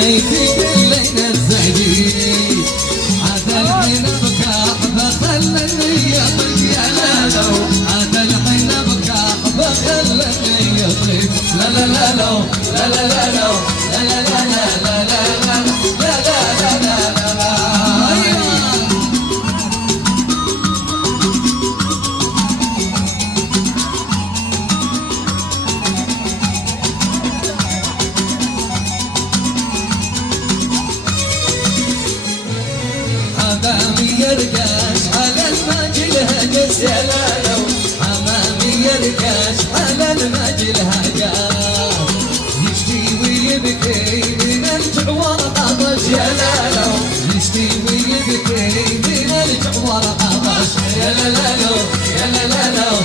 في كل ليلة زعجي عاد الحين بكعبة خلني يطيب يا لالو عاد الحين بكعبة خلني يطيب لا لا لا لا لا لا لا لا لا لا لا لا حمامي يرقص على المجل هجس يا لالو حمامي يرقص على المجل هجس يشتي ويبكي من الجعور عطش يا لالو يشتي ويبكي من الجعور عطش يا لالو يا لالو